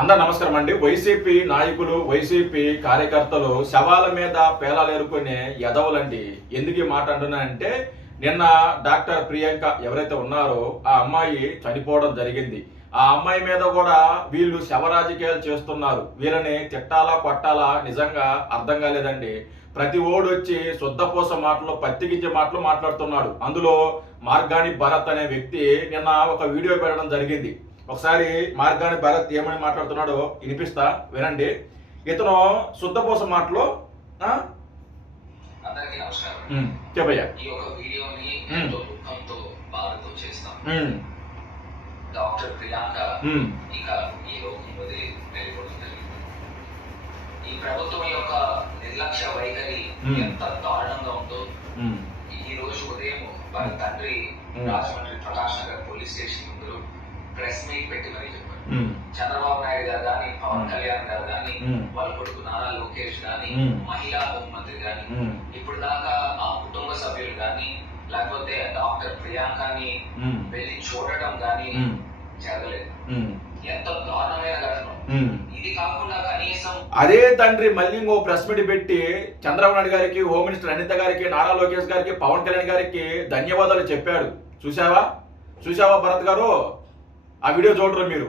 అందరు నమస్కారం అండి. వైసీపీ నాయకులు, వైసీపీ కార్యకర్తలు శవాల మీద పేలాలేరుకునే ఎదవలండి. ఎందుకు ఈ మాట అంటున్నానంటే, నిన్న డాక్టర్ ప్రియాంక ఎవరైతే ఉన్నారో ఆ అమ్మాయి చనిపోవడం జరిగింది. ఆ అమ్మాయి మీద కూడా వీళ్ళు శవ రాజకీయాలు చేస్తున్నారు. వీళ్ళని తిట్టాలా కొట్టాలా నిజంగా అర్థం కాలేదండి. ప్రతి ఓడు వచ్చి శుద్ధపూస మాటలు, పత్తికించే మాటలు మాట్లాడుతున్నాడు. అందులో మార్గాని భరత్ అనే వ్యక్తి నిన్న ఒక వీడియో పెట్టడం జరిగింది. ఒకసారి మార్గాని భరత్ ఏమని మాట్లాడుతున్నాడో వినిపిస్తా, వినండి. ఇతను శుద్ధపూస మాటలు అందరికీ నమస్కారం. చెప్పయ్యా. ఈ ఒక వీడియోని ఎంతో దుఃఖంతో బాధతో చేస్తాం. డాక్టర్ ప్రియాంక ఇక ఈ లోకం వదిలి వెళ్ళిపోవడం జరిగింది. ఈ ప్రభుత్వం యొక్క నిర్లక్ష్య వైఖరి ఎంత దారుణంగా ఉందో ఈ రోజు ఉదయం వారి తండ్రి రాజమండ్రి ప్రకాష్ నగర్ పోలీస్ స్టేషన్ ముందు ప్రెస్ మీట్ పెట్టి మరీ చెప్పారు. చంద్రబాబు నాయుడు గారు కానీ, పవన్ కళ్యాణ్ గారు కానీ, వాళ్ళ కొడుకు నారా లోకేష్ గాని, మహిళా హోంమంత్రి గాని, ఇప్పుడు దాకా ఆ కుటుంబ సభ్యులు గాని, లేకపోతే డాక్టర్ ప్రియాంకని వెళ్ళి చూడటం గాని జరగలేదు. ఎంత దారుణమైన ఘటన. ఇది కాకుండా కనీసం అదే తండ్రి మళ్ళీ ఇంకో ప్రెస్ మీట్ పెట్టి చంద్రబాబు నాయుడు గారికి, హోమ్ మినిస్టర్ అనిత గారికి, నారా లోకేష్ గారికి, పవన్ కళ్యాణ్ గారికి ధన్యవాదాలు చెప్పాడు. చూసావా భరత్ గారు? ఆ వీడియో చూడరు మీరు,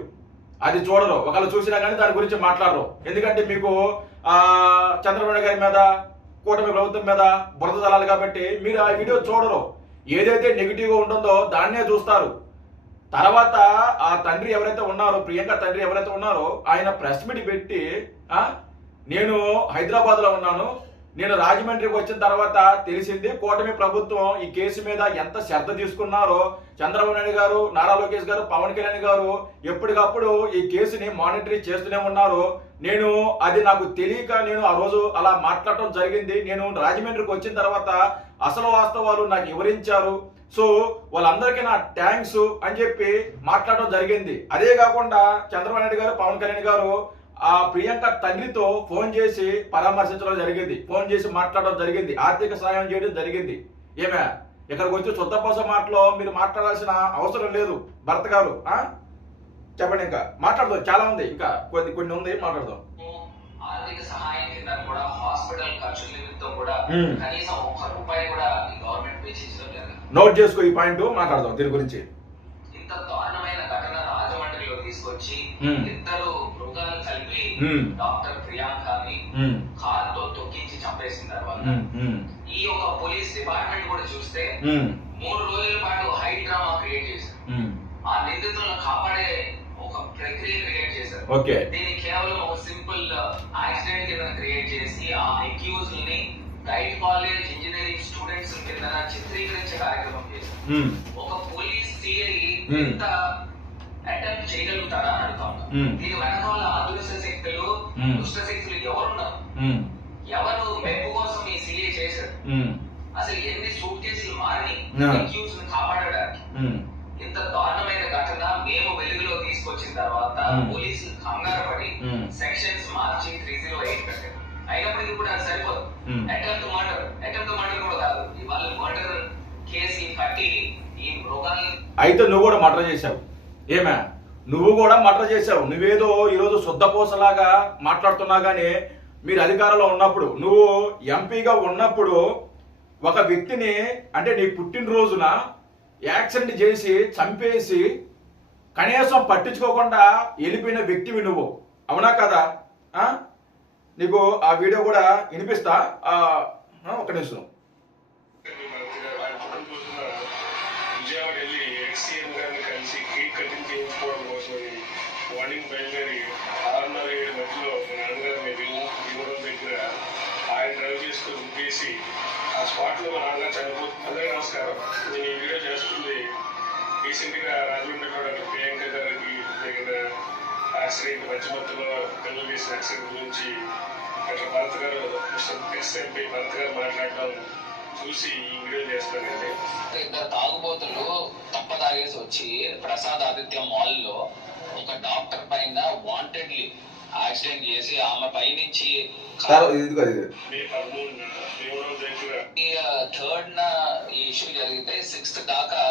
అది చూడరు. ఒకళ్ళు చూసినా కానీ దాని గురించి మాట్లాడరు. ఎందుకంటే మీకు చంద్రబాబు నాయుడు గారి మీద, కూటమి ప్రభుత్వం మీద బురద జలాలు కాబట్టి మీరు ఆ వీడియో చూడరు. ఏదైతే నెగిటివ్గా ఉంటుందో దాన్నే చూస్తారు. తర్వాత ఆ తండ్రి ఎవరైతే ఉన్నారో, ప్రియాంక తండ్రి ఎవరైతే ఉన్నారో, ఆయన ప్రెస్ మీట్ పెట్టి నేను హైదరాబాద్లో ఉన్నాను, నేను రాజమండ్రికి వచ్చిన తర్వాత తెలిసింది కూటమి ప్రభుత్వం ఈ కేసు మీద ఎంత శ్రద్ధ తీసుకున్నారో, చంద్రబాబు నాయుడు గారు, నారా లోకేష్ గారు, పవన్ కళ్యాణ్ గారు ఎప్పటికప్పుడు ఈ కేసుని మానిటరింగ్ చేస్తూనే ఉన్నారు. అది నాకు తెలియక నేను ఆ రోజు అలా మాట్లాడటం జరిగింది. నేను రాజమండ్రికి వచ్చిన తర్వాత అసలు వాస్తవాలు నాకు వివరించారు. సో వాళ్ళందరికీ నా థ్యాంక్స్ అని చెప్పి మాట్లాడటం జరిగింది. అదే కాకుండా చంద్రబాబు నాయుడు గారు, పవన్ కళ్యాణ్ గారు ఆ ప్రియాంక తండ్రితో ఫోన్ చేసి పరామర్శించడం జరిగింది, ఫోన్ చేసి మాట్లాడడం జరిగింది, ఆర్థిక సహాయం చేయడం జరిగింది. ఏమే ఇక్కడికి వచ్చి శుద్ధపూస మాటలో మీరు మాట్లాడాల్సిన అవసరం లేదు భరత్ గారు. చెప్పండి, ఇంకా మాట్లాడదాం. చాలా ఉంది, ఇంకా కొన్ని ఉంది, మాట్లాడదాం. ఆర్థిక సహాయం కింద కూడా హాస్పిటల్ ఖర్చుల నిమిత్తం కూడా కనీసం ₹1 కూడా గవర్నమెంట్ పే చేయడం లేదు. నోట్ చేసుకో, ఈ పాయింట్ మాట్లాడదాం దీని గురించి. ఇంత దారుణమైన ఘటన రాజమండ్రిలో తీసుకొచ్చి ఇద్దరు మృగాలు కలిపి డాక్టర్ ప్రియాంకని కార్ తో తొక్కించి చంపేసిన తర్వాత ఈ యొక్క పోలీస్ డిపార్ట్మెంట్ కూడా చూస్తే 3 రోజుల పాటు హై డ్రామా క్రియేట్ చేశారు. ఆ నిందితులను కాపాడే ఒక ప్రక్రియ క్రియేట్ చేశారు. దీన్ని కేవలం ఒక సింపుల్ యాక్సిడెంట్ కింద క్రియేట్ చేసి ఆ అక్యూజ్ ని గైడ్ కాలేజ్ ఇంజనీరింగ్ స్టూడెంట్స్ కింద చిత్రీకరించే కార్యక్రమం చేశారు. ఒక పోలీస్ సిఐ ఇంత అటెంప్ట్ చేయగలుగుతారా అని అడుగుతా ఉన్నా. దీని వెనకాల అదృశ్య శక్తులు, దుష్ట శక్తులు ఎవరున్నారు? ఎవరు మెప్పు కోసం ఈ సిఐ చేశారు? అసలు ఎన్ని సూట్ కేసులు మారి అక్యూజ్ ని కాపాడడానికి? ఇంత దారుణమైన ఘటన మేము వెలుగులో తీసుకొచ్చిన తర్వాత పోలీసులు కంగారు పడి సెక్షన్స్ మార్చి 308 పెట్టారు. అయినప్పటికీ కూడా అది సరిపోదు. అటెంప్ట్ మర్డర్ కూడా కాదు, ఇవాళ మర్డర్ కేసు కట్టి ఈ మృగాల్ని. అయితే నువ్వు కూడా మర్డర్ చేశావు. నువ్వు కూడా మర్డర్ చేశావు. నువ్వేదో ఈరోజు శుద్ధపూసలాగా మాట్లాడుతున్నా గానీ మీరు అధికారంలో ఉన్నప్పుడు, నువ్వు ఎంపీగా ఉన్నప్పుడు ఒక వ్యక్తిని, అంటే నీ పుట్టినరోజున యాక్సిడెంట్ చేసి చంపేసి కనీసం పట్టించుకోకుండా వెళ్ళిపోయిన వ్యక్తివి నువ్వు, అవునా కదా? నీకు ఆ వీడియో కూడా వినిపిస్తా, ఒక నిమిషం. మార్నింగ్ బయలుదేరి 6:30-7 మధ్యలో మా నాన్నగారు భీమవరం దగ్గర ఆయన డ్రైవ్ చేస్తూ ఉప్పేసి ఆ స్పాట్లో మా నాన్నగారు చనిపోతుంది. అందరికీ నమస్కారం. నేను ఈ వీడియో చేస్తుంది రీసెంట్గా రాజమండ్రిలో ప్రియాంక గారికి జరిగిన యాక్సిడెంట్, మధ్యమధ్యలో పిల్లలు చేసిన యాక్సిడెంట్ గురించి డాక్టర్ భరత్ గారు, ఎస్ఎంపీ భరత్ గారు మాట్లాడడం చూసి ఈ వీడియో చేస్తానండి. ఇద్దరు తాగుబోతులు తప్ప తాగేసి వచ్చి ప్రసాద్ ఆదిత్య మాల్ లో ఒక డాక్టర్ పైన వాంటెడ్లీ యాక్సిడెంట్ చేసి ఆమె పై నుంచి 3rd ఈ ఇష్యూ జరిగితే 6th దాకా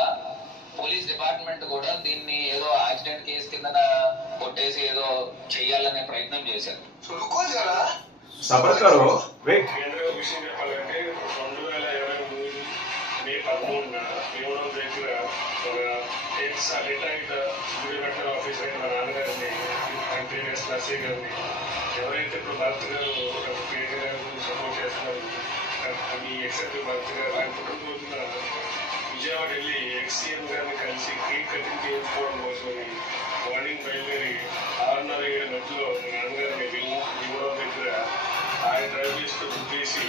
పోలీస్ డిపార్ట్మెంట్ కూడా దీన్ని ఏదో యాక్సిడెంట్ కేసు కింద కొట్టేసి ఏదో చెయ్యాలనే ప్రయత్నం చేశారు. సబర్కరు వెయిట్. కేంద్ర విషయం చెప్పాలంటే 2023 మే 13న భీమవరం దగ్గర ఒక రిటైర్డ్ రిటైర్డ్ ఆఫీసర్ మా నాన్నగారిని అంటే నర్సీ గారిని ఎవరైతే ఇప్పుడు భరత్ గారు ప్రియాంక గారి గురించి సపోర్ట్ చేస్తున్నారు మీ ఎక్సెప్ట్ భరత్ గారు ఆయన పుట్టినరోజున విజయవాడ వెళ్ళి ఎక్స్సీఎం గారిని కలిసి కేక్ కటింగ్ చేయించుకోవడం కోసం మార్నింగ్ బయలుదేరి 6:30-7 మధ్యలో మా నాన్నగారిని భీమవరం దగ్గర ఆయన డ్రైవ్ చేస్తూ గుద్దేసి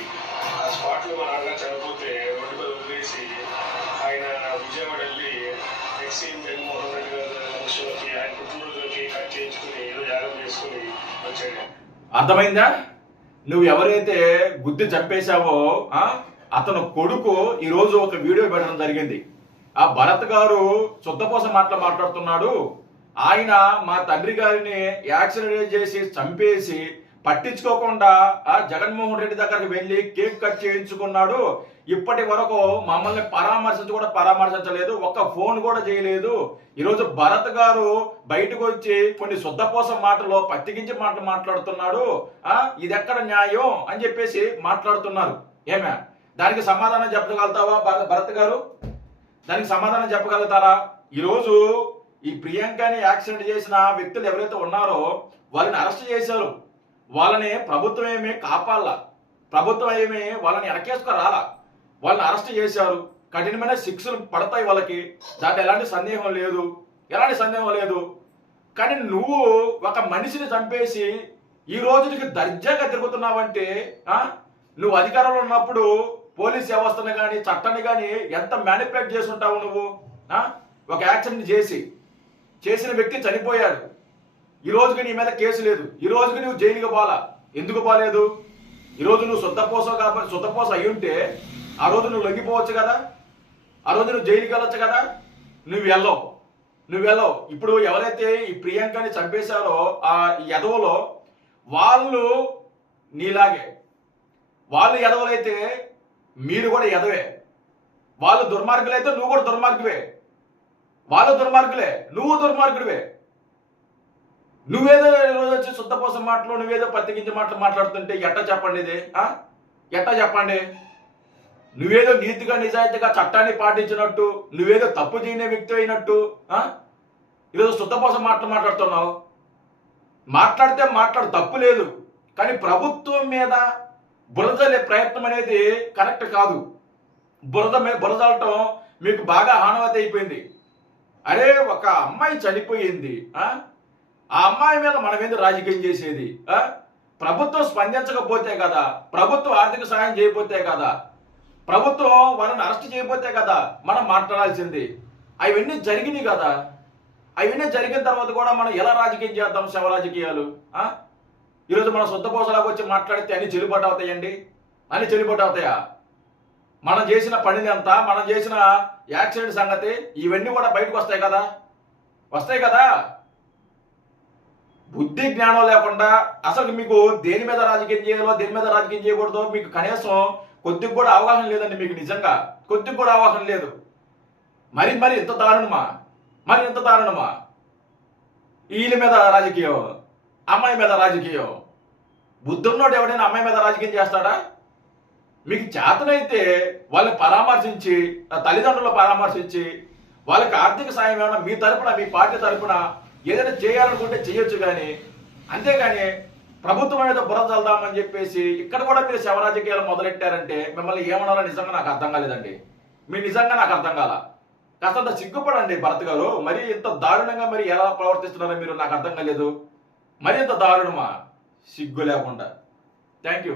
ఆ స్పాట్లో మా నాన్నగారు చనిపోతే రోడ్డు మీద వదిలేసి ఆయన విజయవాడ వెళ్ళి ఎక్స్సీఎం జగన్మోహన్ రెడ్డి గారి ఫంక్షన్లకి ఆయన పుట్టినరోజులకి కట్ చేయించుకుని ఏదో యాగం చేసుకుని వచ్చాడు. అర్థమైందా? నువ్వు ఎవరైతే గుద్ది చంపేశావో అతను కొడుకు ఈరోజు ఒక వీడియో పెట్టడం జరిగింది. ఆ భరత్ గారు శుద్ధపోస మాట్లాడుతున్నాడు. ఆయన మా తండ్రి గారిని యాక్సిడెంట్ చేసి చంపేసి పట్టించుకోకుండా ఆ జగన్మోహన్ రెడ్డి దగ్గరికి వెళ్ళి కేక్ కట్ చేయించుకున్నాడు. ఇప్పటి వరకు మమ్మల్ని పరామర్శించలేదు, ఒక్క ఫోన్ కూడా చేయలేదు. ఈరోజు భరత్ గారు బయటకు వచ్చి కొన్ని శుద్ధపోస మాటలో పత్తికించి మాట్లాడుతున్నాడు. ఇది ఎక్కడ న్యాయం అని చెప్పేసి మాట్లాడుతున్నారు. ఏమే దానికి సమాధానం చెప్పగలుగుతావా భరత్ గారు? దానికి సమాధానం చెప్పగలుగుతారా? ఈరోజు ఈ ప్రియాంకని యాక్సిడెంట్ చేసిన వ్యక్తులు ఎవరైతే ఉన్నారో వాళ్ళని అరెస్ట్ చేశారు. వాళ్ళని ప్రభుత్వం ఏమీ కాపాడాల, ప్రభుత్వం ఏమీ వాళ్ళని ఎనకేసుకు రాలా. వాళ్ళని అరెస్ట్ చేశారు, కఠినమైన శిక్షలు పడతాయి వాళ్ళకి, దాంట్లో ఎలాంటి సందేహం లేదు. కానీ నువ్వు ఒక మనిషిని చంపేసి ఈ రోజుకి దర్జాగా తిరుగుతున్నావంటే నువ్వు అధికారంలో ఉన్నప్పుడు పోలీస్ వ్యవస్థను కానీ చట్టాన్ని కానీ ఎంత మ్యానిపులేట్ చేసి ఉంటావు నువ్వు. ఒక యాక్సిడెంట్ చేసిన వ్యక్తి చనిపోయాడు, ఈ రోజుకి నీ మీద కేసు లేదు, ఈ రోజుకి నువ్వు జైలుకి పోలా. ఎందుకు పోలేదు? ఈరోజు నువ్వు శుద్ధపోస అయి ఉంటే ఆ రోజు నువ్వు లొంగిపోవచ్చు కదా, ఆ రోజు నువ్వు జైలుకి వెళ్ళొచ్చు కదా. నువ్వు వెళ్ళవు. ఇప్పుడు ఎవరైతే ఈ ప్రియాంకని చంపేశారో ఆ ఎదవలో వాళ్ళు నీలాగే, వాళ్ళు ఎదవలైతే మీరు కూడా ఎదవే. వాళ్ళు దుర్మార్గులైతే నువ్వు కూడా దుర్మార్గువే. వాళ్ళు దుర్మార్గులే, నువ్వు దుర్మార్గుడివే. నువ్వేదో ఈరోజు వచ్చి శుద్ధపోస మాటలు, నువ్వేదో పత్తికించి మాట్లాడుతుంటే ఎట్టా చెప్పండి ఇది? ఎట్టా చెప్పండి? నువ్వేదో నీతిగా నిజాయితీగా చట్టాన్ని పాటించినట్టు, నువ్వేదో తప్పు చేయని వ్యక్తి అయినట్టు ఈరోజు శుద్ధపోస మాట్లాడుతున్నావు. మాట్లాడు, తప్పు లేదు. కానీ ప్రభుత్వం మీద బురదలే ప్రయత్నం అనేది కరెక్ట్ కాదు. బురదలటం మీకు బాగా ఆనవాయితీ అయిపోయింది. అరే ఒక అమ్మాయి చనిపోయింది, ఆ అమ్మాయి మీద మనం ఏంది రాజకీయం చేసేది? ప్రభుత్వం స్పందించకపోతే కదా, ప్రభుత్వం ఆర్థిక సాయం చేయకపోతే కదా, ప్రభుత్వం వాళ్ళని అరెస్ట్ చేయకపోతే కదా మనం మాట్లాడాల్సింది. అవన్నీ జరిగినాయి కదా. అవన్నీ జరిగిన తర్వాత కూడా మనం ఎలా రాజకీయం చేద్దాం? శవ రాజకీయాలు. ఈరోజు మనం శుద్ధపోసలాగా వచ్చి మాట్లాడితే అన్ని చెల్లుబాటు అవుతాయండి? అన్ని చెల్లుబాటు అవుతాయా? మనం చేసిన పనిని అంతా, మనం చేసిన యాక్సిడెంట్ సంగతి ఇవన్నీ కూడా బయటకు వస్తాయి కదా. బుద్ధి జ్ఞానం లేకుండా అసలు మీకు దేని మీద రాజకీయం చేయాలో, దేని మీద రాజకీయం చేయకూడదో మీకు కనీసం కొద్దిగా కూడా అవగాహన లేదండి. మీకు నిజంగా కొద్దిగా కూడా అవగాహన లేదు. మరి ఎంత దారుణమా? వీళ్ళ మీద రాజకీయం, అమ్మాయి మీద రాజకీయం. బుద్ధున్నోడు ఎవడైనా అమ్మాయి మీద రాజకీయం చేస్తాడా? మీకు చేతనైతే వాళ్ళని పరామర్శించి, తల్లిదండ్రులను పరామర్శించి వాళ్ళకి ఆర్థిక సాయం ఏమైనా మీ తరపున, మీ పార్టీ తరపున ఏదైనా చేయాలనుకుంటే చేయొచ్చు. కానీ అంతేగాని ప్రభుత్వం ఏదో బురద చల్దామని చెప్పేసి ఇక్కడ కూడా మీరు శవ రాజకీయాలు మొదలెట్టారంటే మిమ్మల్ని ఏమనాలో నిజంగా నాకు అర్థం కాలేదండి. మీరు నిజంగా నాకు అర్థం కాల. కాస్తంత సిగ్గుపడండి భరత్ గారు. మరి ఇంత దారుణంగా మరి ఎలా ప్రవర్తిస్తున్నారో మీరు నాకు అర్థం కాలేదు. మరి ఇంత దారుణమా? సిగ్గు లేకుండా. Thank you.